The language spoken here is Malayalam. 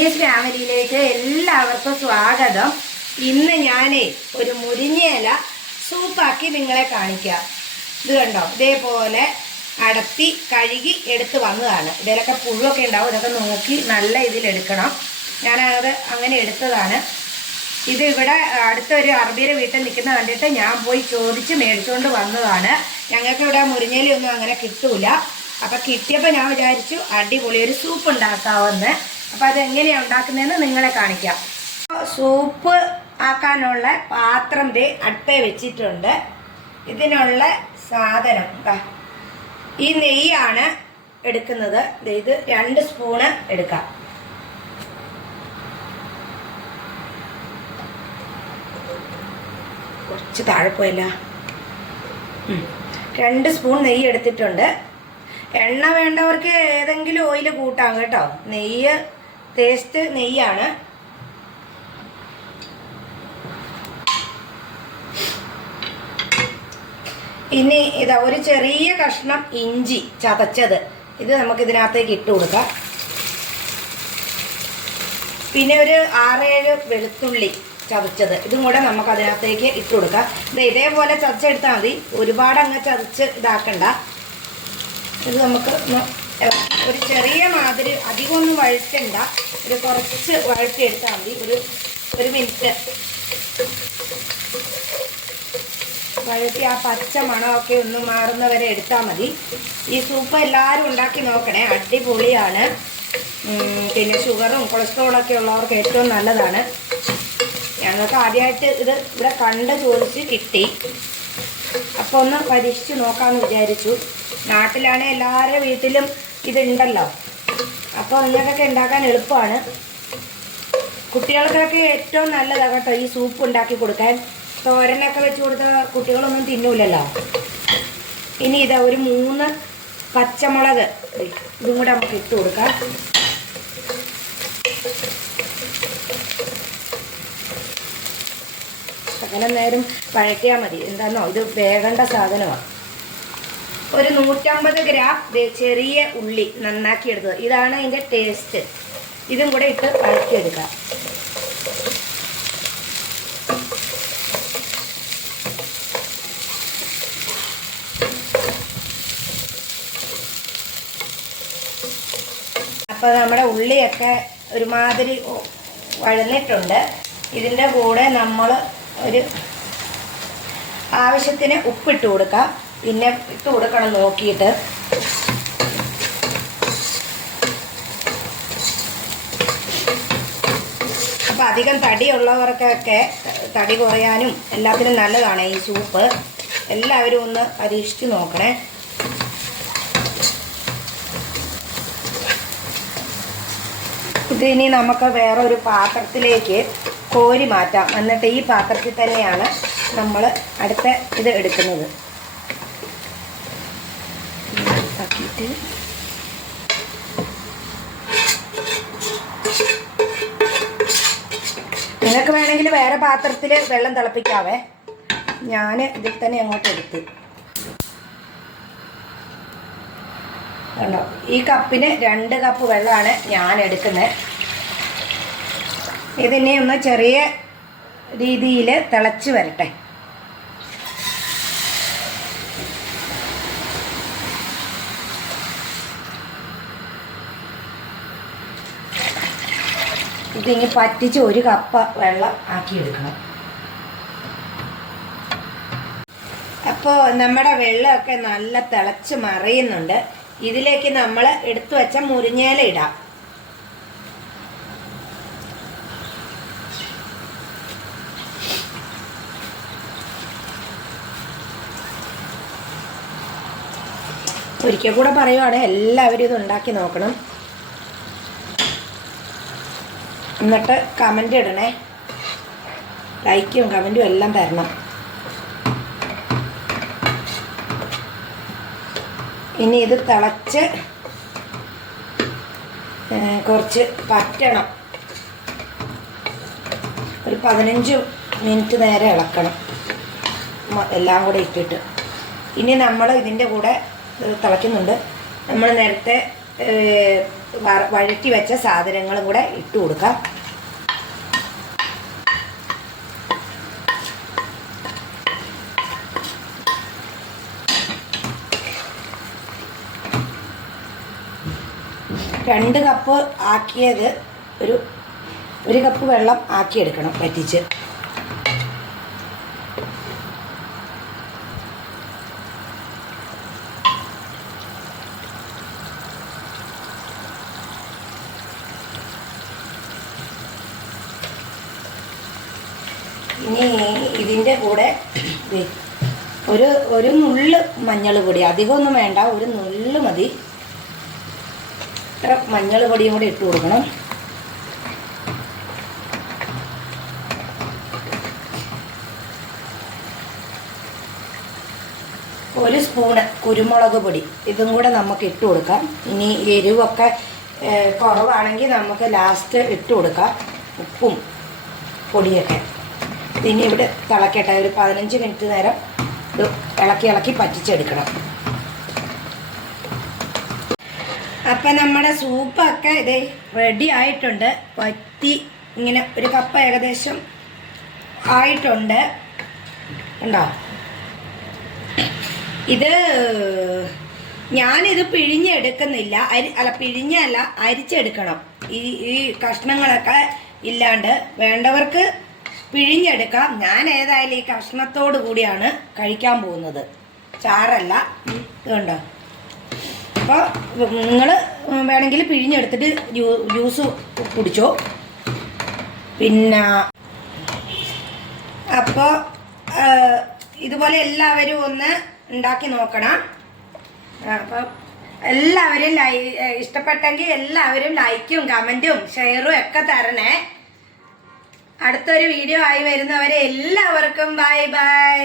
ജിനീസ് ഫാമിലിയിലേക്ക് എല്ലാവർക്കും സ്വാഗതം. ഇന്ന് ഞാൻ ഒരു മുരിങ്ങയില സൂപ്പാക്കി നിങ്ങളെ കാണിക്കാം. ഇത് കണ്ടോ, ഇതേപോലെ അടത്തി കഴുകി എടുത്ത് വന്നതാണ്. ഇതിലൊക്കെ പുഴുവൊക്കെ ഉണ്ടാവും, ഇതൊക്കെ നോക്കി നല്ല ഇതിലെടുക്കണം. ഞാനത് അങ്ങനെ എടുത്തതാണ്. ഇത് ഇവിടെ അടുത്തൊരു അറബിയുടെ വീട്ടിൽ നിൽക്കുന്ന കണ്ടിട്ട് ഞാൻ പോയി ചോദിച്ച് മേടിച്ചുകൊണ്ട് വന്നതാണ്. ഞങ്ങൾക്ക് ഇവിടെ മുരിങ്ങയിലൊന്നും അങ്ങനെ കിട്ടൂല. അപ്പം കിട്ടിയപ്പോൾ ഞാൻ വിചാരിച്ചു അടിപൊളി ഒരു സൂപ്പ് ഉണ്ടാക്കാമെന്ന്. അപ്പം അതെങ്ങനെയാണ് ഉണ്ടാക്കുന്നതെന്ന് നിങ്ങളെ കാണിക്കാം. സൂപ്പ് ആക്കാനുള്ള പാത്രം ദേ അടുപ്പേ വെച്ചിട്ടുണ്ട്. ഇതിനുള്ള സാധനം ഈ നെയ്യാണ് എടുക്കുന്നത്. ഇത് 2 സ്പൂണ് എടുക്കാം. കുറച്ച് താഴെ പോയില്ല. 2 സ്പൂൺ നെയ്യ് എടുത്തിട്ടുണ്ട്. എണ്ണ വേണ്ടവർക്ക് ഏതെങ്കിലും ഓയിൽ കൂട്ടാം കേട്ടോ. നെയ്യ് ടേസ്റ്റ് നെയ്യാണ്. ഇനി ഇതാ ഒരു ചെറിയ കഷ്ണം ഇഞ്ചി ചതച്ചത്, ഇത് നമുക്ക് ഇതിനകത്തേക്ക് ഇട്ട് കൊടുക്കാം. പിന്നെ ഒരു 6-7 വെളുത്തുള്ളി ചതച്ചത്, ഇതും കൂടെ നമുക്ക് അതിനകത്തേക്ക് ഇട്ട് കൊടുക്കാം. ഇതേപോലെ ചതച്ചെടുത്താൽ മതി, ഒരുപാട് അങ്ങ് ചതച്ച് ഇതാക്കണ്ട. ഇത് നമുക്ക് ഒരു ചെറിയ മാതിരി, അധികമൊന്നും വഴറ്റണ്ട, ഒരു കുറച്ച് വഴറ്റിയെടുത്താൽ മതി. ഒരു മിനിറ്റ് വഴറ്റി ആ പച്ച മണമൊക്കെ ഒന്ന് മാറുന്നവരെ എടുത്താൽ മതി. ഈ സൂപ്പ് എല്ലാവരും ഉണ്ടാക്കി നോക്കണേ, അടിപൊളിയാണ്. പിന്നെ ഷുഗറും കൊളസ്ട്രോളൊക്കെ ഉള്ളവർക്ക് ഏറ്റവും നല്ലതാണ്. ഞങ്ങൾക്ക് ആദ്യമായിട്ട് ഇത് ഇവിടെ കണ്ട് ചോദിച്ച് കിട്ടി, അപ്പോൾ ഒന്ന് പരീക്ഷിച്ച് നോക്കാമെന്ന് വിചാരിച്ചു. നാട്ടിലാണെങ്കിൽ എല്ലാവരുടെ വീട്ടിലും ഇതുണ്ടല്ലോ, അപ്പോൾ നിങ്ങൾക്കൊക്കെ ഉണ്ടാക്കാൻ എളുപ്പമാണ്. കുട്ടികൾക്കൊക്കെ ഏറ്റവും നല്ലതാണ് കേട്ടോ ഈ സൂപ്പ് ഉണ്ടാക്കി കൊടുക്കാൻ. തോരനൊക്കെ വെച്ച് കൊടുത്താൽ കുട്ടികളൊന്നും തിന്നൂലല്ലോ. ഇനി ഇതാ ഒരു 3 പച്ചമുളക് ഇതും കൂടെ നമുക്ക് ഇട്ട് കൊടുക്കാം. അങ്ങനെ നേരം വഴറ്റിയാൽ മതി. എന്താണെന്നോ ഇത് വേകേണ്ട സാധനമാണ്. ഒരു 150 ഗ്രാം ചെറിയ ഉള്ളി നന്നാക്കി എടുത്തത്, ഇതാണ് അതിൻ്റെ ടേസ്റ്റ്. ഇതും കൂടെ ഇട്ട് വഴറ്റിയെടുക്കാം. അപ്പോൾ നമ്മുടെ ഉള്ളിയൊക്കെ ഒരുമാതിരി വഴന്നിട്ടുണ്ട്. ഇതിൻ്റെ കൂടെ നമ്മൾ ഒരു ആവശ്യത്തിന് ഉപ്പിട്ട് കൊടുക്കാം. പിന്നെ ഇട്ട് കൊടുക്കണം നോക്കിയിട്ട്. അപ്പം അധികം തടിയുള്ളവർക്കൊക്കെ തടി കുറയാനും എല്ലാത്തിനും നല്ലതാണ് ഈ സൂപ്പ്. എല്ലാവരും ഒന്ന് പരീക്ഷിച്ച് നോക്കണേ. ഇതിനി നമുക്ക് വേറൊരു പാത്രത്തിലേക്ക് കോരി മാറ്റാം. എന്നിട്ട് ഈ പാത്രത്തിൽ തന്നെയാണ് നമ്മൾ അടുത്ത ഇത് എടുക്കുന്നത്. നിങ്ങൾക്ക് വേണമെങ്കിൽ വേറെ പാത്രത്തിൽ വെള്ളം തിളപ്പിക്കാവേ. ഞാൻ ഇതിൽ തന്നെ അങ്ങോട്ട് എടുത്ത് കണ്ടോ, ഈ കപ്പിന് 2 കപ്പ് വെള്ളമാണ് ഞാൻ എടുക്കുന്നത്. ഇതിനെ ഒന്ന് ചെറിയ രീതിയിൽ തിളച്ച് വരട്ടെ. ഇതിങ്ങ് പറ്റിച്ച് 1 കപ്പ് വെള്ളം ആക്കിയെടുക്കണം. അപ്പോൾ നമ്മുടെ വെള്ളമൊക്കെ നല്ല തിളച്ച് മറിയുന്നുണ്ട്. ഇതിലേക്ക് നമ്മൾ എടുത്തു വെച്ച മുരിങ്ങയില ഇടാം. ഒരിക്കൽ കൂടെ പറയുവാണ്, എല്ലാവരും ഇത് ഉണ്ടാക്കി നോക്കണം. എന്നിട്ട് കമൻ്റ് ഇടണേ, ലൈക്കും കമൻറ്റും എല്ലാം തരണം. ഇനി ഇത് തിളച്ച് കുറച്ച് പറ്റണം. ഒരു 15 മിനിറ്റ് നേരം ഇളക്കണം എല്ലാം കൂടെ ഇട്ടിട്ട്. ഇനി നമ്മൾ ഇതിൻ്റെ കൂടെ തിളയ്ക്കുന്നുണ്ട്. നമ്മൾ നേരത്തെ വഴറ്റി വെച്ച സാധനങ്ങളും കൂടെ ഇട്ട് കൊടുക്കാം. രണ്ട് കപ്പ് ആക്കിയത് ഒരു കപ്പ് വെള്ളം ആക്കിയെടുക്കണം വറ്റിച്ച്. ഇനി ഇതിൻ്റെ കൂടെ ഒരു നുള്ള് മഞ്ഞൾ പൊടി, അധികമൊന്നും വേണ്ട, ഒരു നുള്ള് മതി. ഇത്ര മഞ്ഞൾ പൊടിയും കൂടി ഇട്ട് കൊടുക്കണം. ഒരു സ്പൂണ് കുരുമുളക് പൊടി ഇതും കൂടെ നമുക്ക് ഇട്ട് കൊടുക്കാം. ഇനി എരിവൊക്കെ കുറവാണെങ്കിൽ നമുക്ക് ലാസ്റ്റ് ഇട്ട് കൊടുക്കാം ഉപ്പും പൊടിയൊക്കെ. പിന്നെ ഇവിടെ തിളക്കട്ടെ, ഒരു 15 മിനിറ്റ് നേരം ഇത് ഇളക്കി പറ്റിച്ചെടുക്കണം. അപ്പം നമ്മുടെ സൂപ്പൊക്കെ ഇത് റെഡി ആയിട്ടുണ്ട്. വറ്റി ഇങ്ങനെ ഒരു കപ്പ് ഏകദേശം ആയിട്ടുണ്ട്. ഉണ്ടോ? ഇത് ഞാനിത് പിഴിഞ്ഞെടുക്കുന്നില്ല, പിഴിഞ്ഞല്ല, അരിച്ചെടുക്കണം. ഈ കഷ്ണങ്ങളൊക്കെ ഇല്ലാണ്ട് വേണ്ടവർക്ക് പിഴിഞ്ഞെടുക്കാം. ഞാൻ ഏതായാലും ഈ കഷ്ണത്തോടു കൂടിയാണ് കഴിക്കാൻ പോകുന്നത്, ചാറല്ല. ഇതുണ്ടോ? അപ്പോൾ നിങ്ങൾ വേണമെങ്കിൽ പിഴിഞ്ഞെടുത്തിട്ട് ജ്യൂസ് കുടിച്ചോ. പിന്നെ അപ്പോൾ ഇതുപോലെ എല്ലാവരും ഒന്ന് ഉണ്ടാക്കി നോക്കണം. അപ്പം എല്ലാവരും ഇഷ്ടപ്പെട്ടെങ്കിൽ എല്ലാവരും ലൈക്കും കമൻറ്റും ഷെയറും ഒക്കെ തരണേ. അടുത്തൊരു വീഡിയോ ആയി വരുന്നവരെ എല്ലാവർക്കും ബൈ ബൈ.